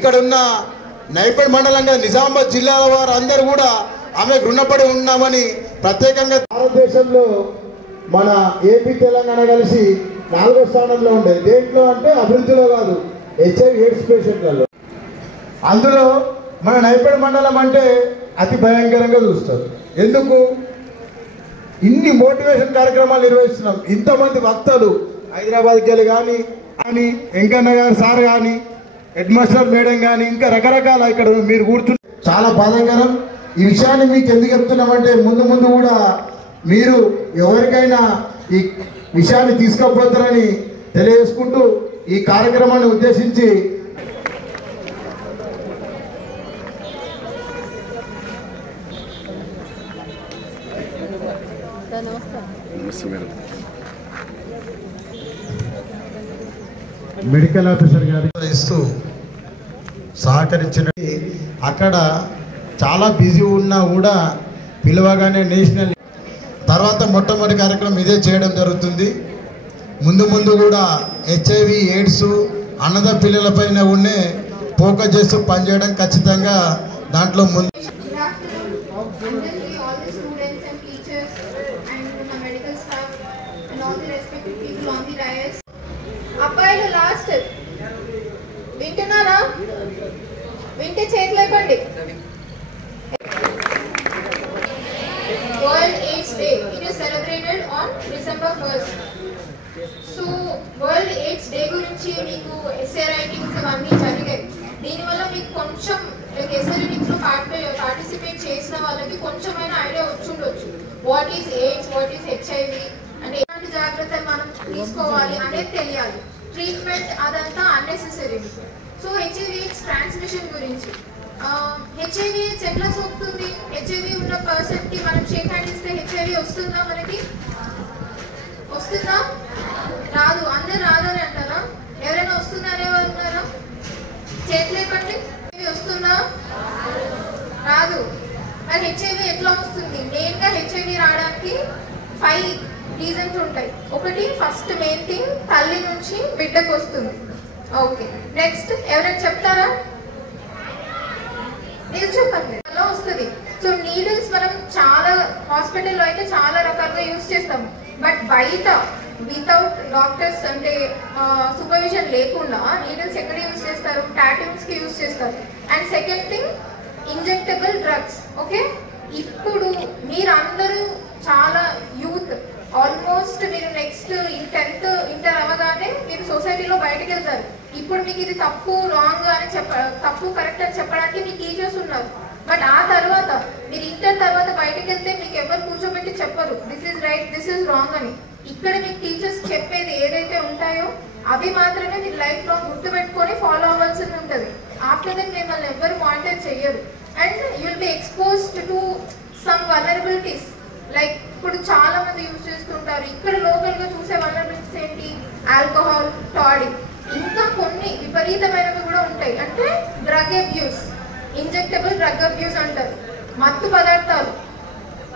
ఇక్కడ ఉన్న నైపేడ్ మండలంగా నిజామాబాద్ జిల్లాల వారు అందరూ కూడా ఆమె రుణపడి ఉన్నామని ప్రత్యేకంగా భారతదేశంలో మన ఏపీ తెలంగాణ కలిసి 4వ స్థానంలో ఉండే దేంట్లో అంటే అభివృద్ధిలో కాదు HIV AIDS పేషెంట్లలో. అందులో మన నైపేడ్ మండలం అంటే అతి భయంకరంగా చూస్తారు. ఎందుకు ఇన్ని మోటివేషన్ కార్యక్రమాలు నిర్వహిస్తున్నాం, ఇంతమంది వక్తలు హైదరాబాద్కి వెళ్ళి కానీ వెంకన్న గారు సార్ కానీ హెడ్ మాస్టర్ మేడం కానీ ఇంకా రకరకాల ఇక్కడ మీరు కూర్చుని చాలా బాధాకరం. ఈ విషయాన్ని మీకు ఎందుకు చెప్తున్నామంటే ముందు ముందు కూడా మీరు ఎవరికైనా ఈ విషయాన్ని తీసుకపోతారని తెలియజేసుకుంటూ ఈ కార్యక్రమాన్ని ఉద్దేశించి మెడికల్ ఆఫీసర్ గారు ఇస్తూ సహకరించిన అక్కడ చాలా బిజీ ఉన్నా కూడా పిలవగానే నేషనల్ తర్వాత మొట్టమొదటి కార్యక్రమం ఇదే చేయడం జరుగుతుంది. ముందు ముందు కూడా HIV AIDS అన్నద పిల్లలపైన ఉండే ఫోకస్ చేస్తూ పనిచేయడం ఖచ్చితంగా దాంట్లో ముందు అబ్బాయిలు లాస్ట్ వింటున్నారా? వింటే చేతులేపండి. World AIDS Day. It is celebrated on December 1st. So World AIDS Day గురించి మీకు essay writings అవన్నీ జరిగాయి. దీనివల్ల మీకు కొంచెం essay writings లో పార్టిసిపేట్ చేసిన వాళ్ళకి కొంచెమైనా ఐడియా వచ్చుండొచ్చు. What is AIDS, what is HIV అంటే ఎలాంటి జాగ్రత్తలు మనం తీసుకోవాలి అనేది తెలియాలి. ట్రీట్మెంట్ అదంతా unnecessary. So HIV AIDS transmission గురించి HIV AIDS ఎట్లా సోకుతుంది? HIV ఉన్న పర్సన్ కి మనం షేక్ హ్యాండ్ ఇస్తే HIV వస్తుందా? మనకి వస్తుందా? రాదు. అందరు రాదని అంటారా? ఎవరైనా వస్తుందా అనేవారు ఉన్నారా? చేతులేపండి. వస్తుందా? రాదు. మరి HIV ఎట్లా వస్తుంది? మెయిన్ గా HIV రావడానికి 5 రీజన్స్ ఉంటాయి. ఒకటి ఫస్ట్ మెయిన్ థింగ్ తల్లి నుంచి బిడ్డకు వస్తుంది. ఓకే, నెక్స్ట్ ఎవరైనా చెప్తారా? చెప్పండి. అలా వస్తుంది. సో నీడిల్స్ మనం చాలా హాస్పిటల్లో అయితే చాలా రకాలుగా యూజ్ చేస్తాము. బట్ బయట వితౌట్ డాక్టర్స్ అంటే సూపర్విజన్ లేకుండా నీడిల్స్ ఎక్కడ యూజ్ చేస్తారు? టాటూస్ కి యూజ్ చేస్తారు. And second thing injectable drugs. Okay, ఇప్పుడు మీరందరూ చాలా యూత్, ఆల్మోస్ట్ మీరు నెక్స్ట్ 10th ఇంటర్ అవ్వగానే మీరు సొసైటీలో బయటకు వెళ్తారు. ఇప్పుడు మీకు ఇది తప్పు రాంగ్ అని తప్పు కరెక్ట్ అని చెప్పడానికి మీ టీచర్స్ ఉన్నారు. బట్ ఆ తర్వాత మీరు ఇంటర్ తర్వాత బయటకు వెళ్తే మీకు ఎవరు కూర్చోబెట్టి చెప్పరు this is right, this is wrong అని. ఇక్కడ మీకు టీచర్స్ చెప్పేది ఏదైతే ఉంటాయో అవి మాత్రమే మీరు లైఫ్ లాంగ్ గుర్తుపెట్టుకొని ఫాలో అవ్వాల్సింది ఉంటుంది. ఆఫ్టర్ దట్ మిమ్మల్ని ఎవరు మానిటర్ చేయరు. And you will be exposed to some vulnerabilities. Like ఇప్పుడు చాలా మంది యూజ్ చేస్తుంటారు. ఇక్కడ లోకల్ గా చూసే వల్నరబిలిటీస్ ఏంటి? ఆల్కహాల్, టాడీ, ఇంకా కొన్ని విపరీతమైనవి కూడా ఉంటాయి. అంటే drug abuse, injectable drug abuse అంటారు. మత్తు పదార్థాలు,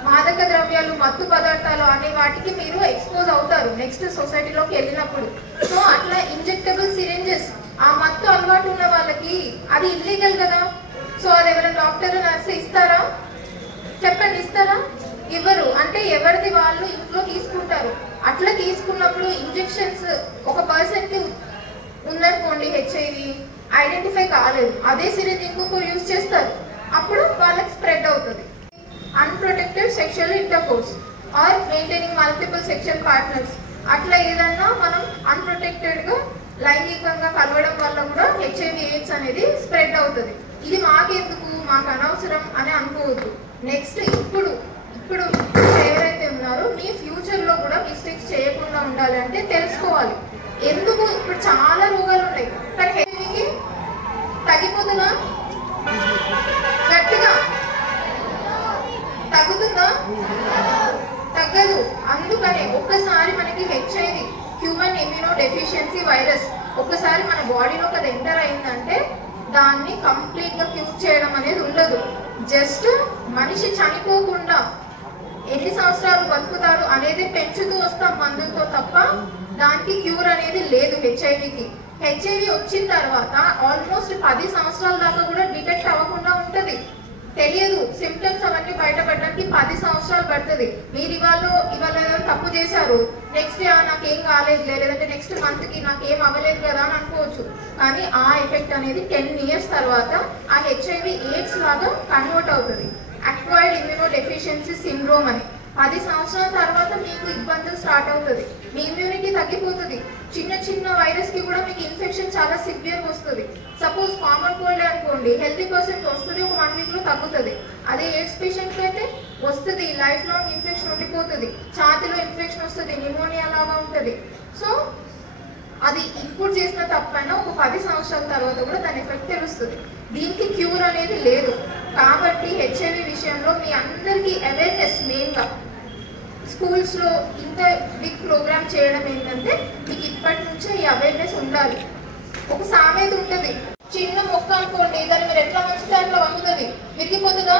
మాదక ద్రవ్యాలు, మత్తు పదార్థాలు అనే వాటికి మీరు ఎక్స్పోజ్ అవుతారు నెక్స్ట్ సొసైటీలోకి వెళ్ళినప్పుడు. సో అట్లా ఇంజెక్టబుల్ సిరింజెస్, ఆ మత్తు అలవాటు ఉన్న వాళ్ళకి అది ఇల్లీగల్ కదా. సో అది ఎవరైనా డాక్టర్ నర్స్ ఇస్తారా? చెప్పండి, ఇస్తారా? ఇవ్వరు. అంటే ఎవరిది వాళ్ళు ఇంట్లో తీసుకుంటారు. అట్లా తీసుకున్నప్పుడు ఇంజెక్షన్స్ ఒక పర్సన్ కి ఉందనుకోండి HIV, ఐడెంటిఫై కాలేదు, అదే సిరింజ్ ఇంకొకరు యూజ్ చేస్తారు, అప్పుడు వాళ్ళకి స్ప్రెడ్ అవుతుంది. Unprotected sexual intercourse or maintaining multiple sexual partners, అట్లా ఏదన్నా మనం అన్ప్రొటెక్టెడ్ గా లైంగికంగా కలవడం వల్ల కూడా HIV AIDS అనేది స్ప్రెడ్ అవుతుంది. ఇది మాకెందుకు, మాకు అనవసరం అని అనుకోవద్దు. నెక్స్ట్ ఇప్పుడు ఎవరైతే ఉన్నారో మీ ఫ్యూచర్ లో కూడా మిస్టేక్స్ చేయకుండా ఉండాలంటే తెలుసుకోవాలి. ఎందుకు ఇప్పుడు చాలా రోగాలు ఉన్నాయి, కానీ హెచ్ఐవికి తగ్గిపోతుందా? గట్టిగా తగ్గుతుందా? తగ్గదు. అందుకనే ఒక్కసారి మనకి HIV human immuno deficiency virus ఒక్కసారి మన బాడీలోకి అది ఎంటర్ అయిందంటే దాన్ని కంప్లీట్ గా క్యూర్ చేయడం అనేది ఉండదు. జస్ట్ మనిషి చనిపోకుండా ఎన్ని సంవత్సరాలు బతుకుతారు అనేది పెంచుతూ వస్తాం మందులతో తప్ప దానికి క్యూర్ అనేది లేదు హెచ్ఐవికి. హెచ్ఐవి వచ్చిన తర్వాత ఆల్మోస్ట్ 10 సంవత్సరాల దాకా కూడా డిటెక్ట్ అవ్వకుండా ఉంటుంది, తెలియదు. సిమ్టమ్స్ అవన్నీ బయటపడడానికి 10 సంవత్సరాలు పడుతుంది. మీరు ఇవాళ తప్పు చేశారు, నెక్స్ట్ డే నాకేం కాలేదు, లేదంటే నెక్స్ట్ మంత్ కి నాకేం అవ్వలేదు కదా అని అనుకోవచ్చు. కానీ ఆ ఎఫెక్ట్ అనేది 10 ఇయర్స్ తర్వాత ఆ హెచ్ఐవి ఎయిడ్స్ లాగా కన్వర్ట్ అవుతుంది. అక్వైర్డ్ ఇమ్యూనో డెఫిషియన్సీ సిండ్రోమ్ అని 10 సంవత్సరాల తర్వాత మీకు ఇబ్బందులు స్టార్ట్ అవుతుంది. మీ ఇమ్యూనిటీ తగ్గిపోతుంది. చిన్న వైరస్ కి కూడా మీకు ఇన్ఫెక్షన్ చాలా సివియర్ వస్తుంది. సపోజ్ కామన్ కోల్డ్ అనుకోండి, హెల్తీ పర్సన్ వస్తుంది, ఒక 1 వీక్ లో తగ్గుతుంది. అదే ఎయిడ్స్ పేషెంట్ అయితే వస్తుంది, లైఫ్ లాంగ్ ఇన్ఫెక్షన్ ఉండిపోతుంది, ఛాతీలో ఇన్ఫెక్షన్ వస్తుంది, న్యూమోనియా లాగా ఉంటుంది. సో అది ఇప్పుడు చేసిన తప్పైనా ఒక 10 సంవత్సరాల తర్వాత కూడా దాని ఎఫెక్ట్ తెలుస్తుంది. దీనికి క్యూర్ అనేది లేదు. కాబట్టి హెచ్ఐవి విషయంలో మీ అందరికీ అవేర్నెస్, మెయిన్గా స్కూల్స్ లో ఇంత బిగ్ ప్రోగ్రామ్ చేయడం ఏంటంటే మీకు ఇప్పటి నుంచే ఈ అవేర్నెస్ ఉండాలి. ఒక సామెత ఉంటుంది, చిన్న మొక్క అనుకోండి, దాన్ని మీరు ఎట్లా మంచితే అట్లా వంగుతుంది, విరిగిపోతుందా?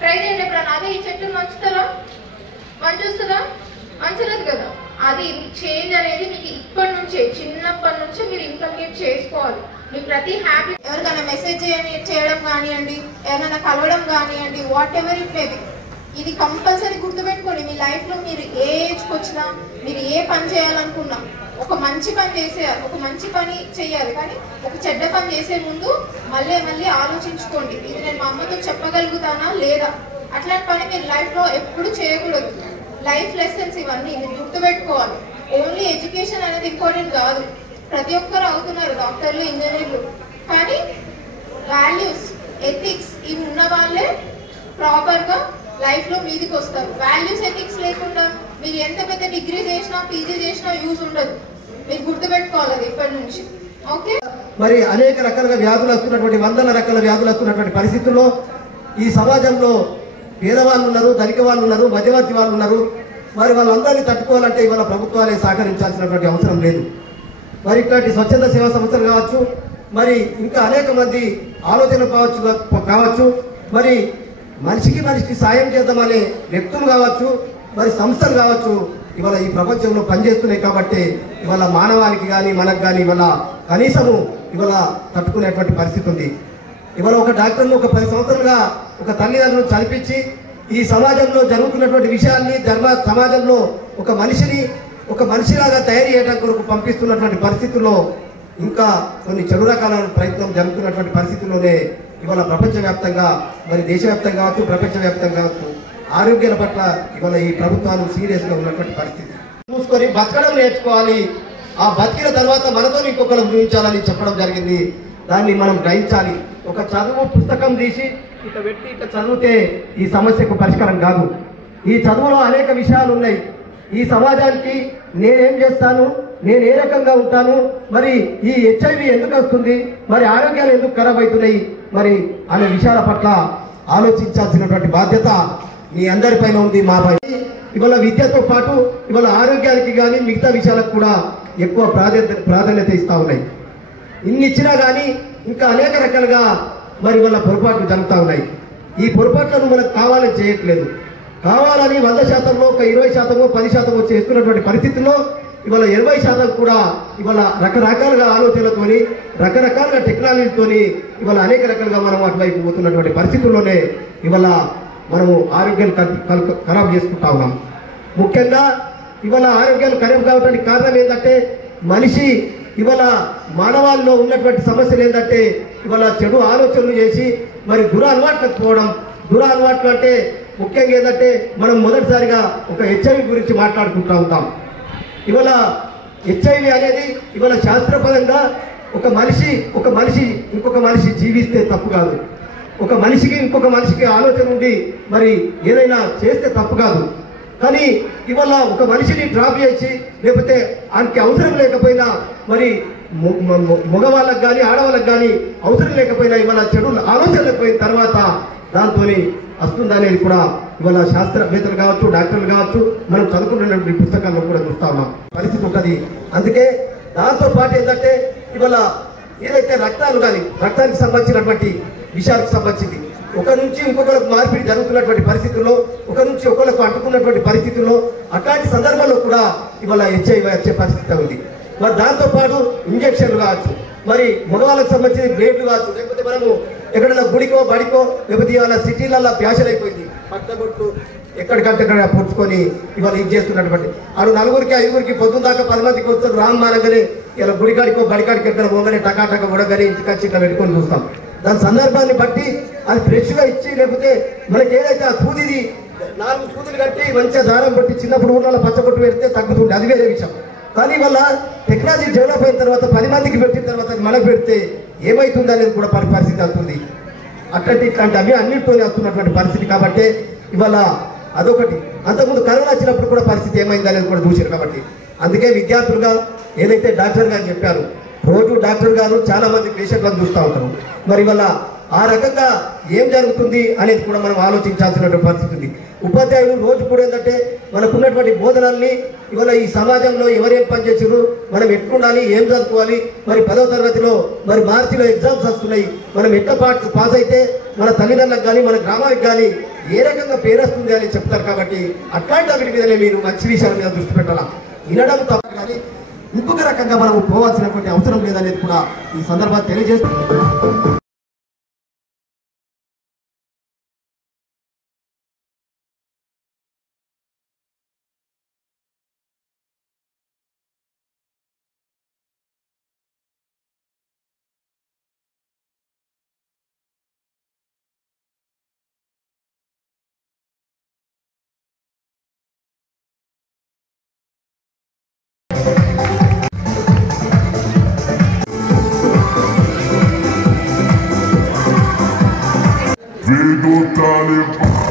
ట్రై చేయండి ఎప్పుడన్నా. అదే ఈ చెట్టు మంచుతారా? మంచుస్తుందా? మంచలేదు కదా. అది చేంజ్ అనేది మీకు ఇప్పటి నుంచే, చిన్నప్పటి నుంచే మీరు ఇంకల్కేట్ చేసుకోవాలి. మీ ప్రతి హ్యాబిట్, ఎవరికైనా మెసేజ్ చేయడం కానివ్వండి, ఎవరైనా కలవడం కానివ్వండి, వాట్ ఎవర్ ఇట్ మేబీ, ఇది కంపల్సరీ గుర్తుపెట్టుకోండి. మీ లైఫ్ లో మీరు ఏ ఏజ్కి వచ్చినా, మీరు ఏ పని చేయాలనుకున్నా, ఒక మంచి పని చేసేయాలి, ఒక మంచి పని చేయాలి. కానీ ఒక చెడ్డ పని చేసే ముందు మళ్ళీ ఆలోచించుకోండి, ఇది నేను మా అమ్మతో చెప్పగలుగుతానా లేదా. అట్లాంటి పని మీరు లైఫ్ లో ఎప్పుడు చేయకూడదు. లైఫ్ లెసన్స్ ఇవన్నీ మీరు గుర్తుపెట్టుకోవాలి. ఓన్లీ ఎడ్యుకేషన్ అనేది ఇంపార్టెంట్ కాదు. ప్రతి ఒక్కరు అవుతున్నారు డాక్టర్లు, ఇంజనీర్లు, కానీ వాల్యూస్, ఎథిక్స్ ఇవి ఉన్న వాళ్ళే ప్రాపర్ గా లైఫ్ లో మీదికి వస్తారు. వాల్యూస్, ఎథిక్స్ లేకుండా మీరు ఎంత పెద్ద డిగ్రీ చేసినా, పీజీ చేసినా యూజ్ ఉండదు. మీరు గుర్తుపెట్టుకోవాలి అది ఇప్పటి నుంచి. ఓకే. మరి అనేక రకాలుగా వ్యాధులు వస్తున్నటువంటి, వందల రకాల వ్యాధులు వస్తున్నటువంటి పరిస్థితుల్లో ఈ సమాజంలో పేదవాళ్ళు ఉన్నారు, ధనిక వాళ్ళు ఉన్నారు, మధ్యవర్తి వాళ్ళు ఉన్నారు. మరి వాళ్ళందరినీ తట్టుకోవాలంటే ఇవాళ ప్రభుత్వాలే సహకరించాల్సినటువంటి అవసరం లేదు. మరి ఇట్లాంటి స్వచ్ఛంద సేవా సంస్థలు కావచ్చు, మరి ఇంకా అనేక మంది ఆలోచనలు కావచ్చు, మరి మనిషికి సాయం చేద్దామనే వ్యక్తులు కావచ్చు, మరి సంస్థలు కావచ్చు, ఇవాళ ఈ ప్రపంచంలో పనిచేస్తున్నాయి. కాబట్టి ఇవాళ మానవానికి కానీ మనకు కానీ ఇవాళ కనీసము ఇవాళ తట్టుకునేటువంటి పరిస్థితి ఉంది. ఇవాళ ఒక డాక్టర్లు ఒక 10 సంవత్సరాలుగా ఒక తల్లిదండ్రులు చదివించి ఈ సమాజంలో జరుగుతున్నటువంటి విషయాల్ని, సమాజంలో ఒక మనిషిలాగా తయారు చేయడానికి కొరకు పంపిస్తున్నటువంటి పరిస్థితుల్లో ఇంకా కొన్ని చెడు రకాల ప్రయత్నం జరుగుతున్నటువంటి పరిస్థితుల్లోనే ఇవాళ ప్రపంచవ్యాప్తంగా, మరి దేశవ్యాప్తంగా కావచ్చు, ప్రపంచవ్యాప్తంగా కావచ్చు, ఆరోగ్యాల పట్ల ఇవాళ ఈ ప్రభుత్వాలు సీరియస్గా ఉన్నటువంటి పరిస్థితి. చూసుకొని బతకడం నేర్చుకోవాలి. ఆ బతికిన తర్వాత మనతో ఇంకొకరు గురించాలని చెప్పడం జరిగింది. దాన్ని మనం గ్రహించాలి. ఒక చదువు పుస్తకం తీసి ఇట్లా పెట్టి ఇట్లా చదివితే ఈ సమస్యకు పరిష్కారం కాదు. ఈ చదువులో అనేక విషయాలు ఉన్నాయి. ఈ సమాజానికి నేనేం చేస్తాను, నేను ఏ రకంగా ఉంటాను, మరి ఈ హెచ్ఐవి ఎందుకు వస్తుంది, మరి ఆరోగ్యాలు ఎందుకు ఖరాబ్ అవుతున్నాయి, మరి అనే విషయాల పట్ల ఆలోచించాల్సినటువంటి బాధ్యత మీ అందరిపైన ఉంది, మాపై. ఇవాళ విద్యతో పాటు ఇవాళ ఆరోగ్యానికి కానీ మిగతా విషయాలకు కూడా ఎక్కువ ప్రాధాన్యత ఇస్తా ఉన్నాయి. ఇన్ని ఇచ్చినా కానీ ఇంకా అనేక రకాలుగా మరి వాళ్ళ పొరపాట్లు జరుగుతూ ఉన్నాయి. ఈ పొరపాట్లను మనకు కావాలని చేయట్లేదు. కావాలని 100%లో ఒక 20%, 10% చేస్తున్నటువంటి పరిస్థితుల్లో ఇవాళ 80% కూడా ఇవాళ రకరకాలుగా ఆలోచనలతోని, రకరకాలుగా టెక్నాలజీతోని ఇవాళ అనేక రకాలుగా మనం అటువైపు పోతున్నటువంటి పరిస్థితుల్లోనే ఇవాళ మనము ఆరోగ్యాలు ఖరాబ్ చేసుకుంటా ఉన్నాం. ముఖ్యంగా ఇవాళ ఆరోగ్యాలు ఖరాబ్ కావడానికి కారణం ఏంటంటే మనిషి ఇవాళ మానవాళ్ళలో ఉన్నటువంటి సమస్యలు ఏంటంటే ఇవాళ చెడు ఆలోచనలు చేసి మరి దురలవాట్లకు పోవడం. దురలవాట్లు అంటే ముఖ్యంగా ఏంటంటే మనం మొదటిసారిగా ఒక హెచ్ఐవి గురించి మాట్లాడుకుంటూ ఉంటాం. ఇవాళ హెచ్ఐవి అనేది ఇవాళ శాస్త్రపరంగా ఒక మనిషి ఇంకొక మనిషి జీవిస్తే తప్పు కాదు. ఒక మనిషికి ఇంకొక మనిషికి ఆలోచన ఉండి మరి ఏదైనా చేస్తే తప్పు కాదు. కానీ ఇవాళ ఒక మనిషిని డ్రాప్ చేసి లేకపోతే ఆయనకి అవసరం లేకపోయినా మరి మగవాళ్ళకు కానీ ఆడవాళ్ళకు కానీ అవసరం లేకపోయినా ఇవాళ చెడు ఆలోచనలకు పోయిన తర్వాత దాంతో వస్తుందనేది కూడా ఇవాళ శాస్త్రవేత్తలు కావచ్చు, డాక్టర్లు కావచ్చు, మనం చదువుకున్నటువంటి పుస్తకాల్లో కూడా చూస్తా ఉన్నాం పరిస్థితి ఉంటుంది. అందుకే దాంతో పాటు ఏంటంటే ఇవాళ ఏదైతే రక్తాలు కానీ రక్తానికి సంబంధించినటువంటి విషయాలకు సంబంధించింది ఒక నుంచి ఇంకొకరికి మార్పిడి జరుగుతున్నటువంటి పరిస్థితుల్లో, ఒక నుంచి ఒకరికి అంటుకున్నటువంటి పరిస్థితుల్లో అట్లాంటి సందర్భంలో కూడా ఇవాళ హెచ్ఐవి వచ్చే పరిస్థితి ఉంది. మరి దాంతోపాటు ఇంజక్షన్లు కావచ్చు, మరి మగవాళ్ళకి సంబంధించిన బ్లేడ్లు కావచ్చు, లేకపోతే మనము ఎక్కడైనా గుడికో బడికో లేకపోతే ఇవాళ సిటీలలో ఫ్యాషన్ అయిపోయింది, పట్టబొట్లు ఎక్కడికంటే పుచ్చుకొని ఇవాళ ఇది చేస్తున్నటువంటి ఆడు 4-5 పొద్దున్న దాకా 10 మందికి వస్తారు రామానగానే ఇలా గుడికాడికో బడికాడికి ఎక్కడ పోగానే టకాటక ఉడగని ఇంటికొచ్చి ఇట్లా పెట్టుకొని చూస్తాం. దాని సందర్భాన్ని బట్టి అది ఫ్రెష్గా ఇచ్చి లేకపోతే మనకి ఏదైతే ఆ సూదిది 4 సూదులు కట్టి మంచిగా దారం పట్టి చిన్నప్పుడు ఊళ్ళలో పచ్చబొట్టు పెడితే తగ్గుతుండే, అది వేరే విషయం. కానీ వల్ల టెక్నాలజీ డెవలప్ అయిన తర్వాత 10 మందికి పెట్టిన తర్వాత మనకు పెడితే ఏమవుతుంది అనేది కూడా పరిస్థితి వస్తుంది. ఇట్లాంటి అవి అన్నింటితోనే వస్తున్నటువంటి పరిస్థితి. కాబట్టి ఇవాళ అదొకటి. అంతకుముందు కరోనా వచ్చినప్పుడు కూడా పరిస్థితి ఏమైంది అనేది కూడా చూశారు. కాబట్టి అందుకే విద్యార్థులుగా ఏదైతే డాక్టర్ గారు చెప్పారు, రోజు డాక్టర్ గారు చాలా మంది పేషెంట్లను చూస్తూ ఉంటారు. మరి ఇవాళ ఆ రకంగా ఏం జరుగుతుంది అనేది కూడా మనం ఆలోచించాల్సినటువంటి పరిస్థితి ఉంది. ఉపాధ్యాయులు రోజు కూడా ఏంటంటే మనకున్నటువంటి బోధనల్ని ఇవాళ ఈ సమాజంలో ఎవరేం పనిచేసారు, మనం ఎట్లుండాలి, ఏం చదువుకోవాలి, మరి 10వ తరగతిలో మరి మార్చిలో ఎగ్జామ్స్ వస్తున్నాయి, మనం ఎట్లా పాస్ అయితే మన తల్లిదండ్రులకు కానీ మన గ్రామానికి కానీ ఏ రకంగా పేరు వస్తుంది అని చెప్తారు. కాబట్టి అట్లాంటి వాటి మీదనే మీరు మంచి విషయాల మీద దృష్టి పెట్టాలా. వినడం తప్ప కానీ ఇంకొక రకంగా మనం పోవాల్సినటువంటి అవసరం లేదనేది కూడా ఈ సందర్భాన్ని తెలియజేస్తుంది. Vedo tale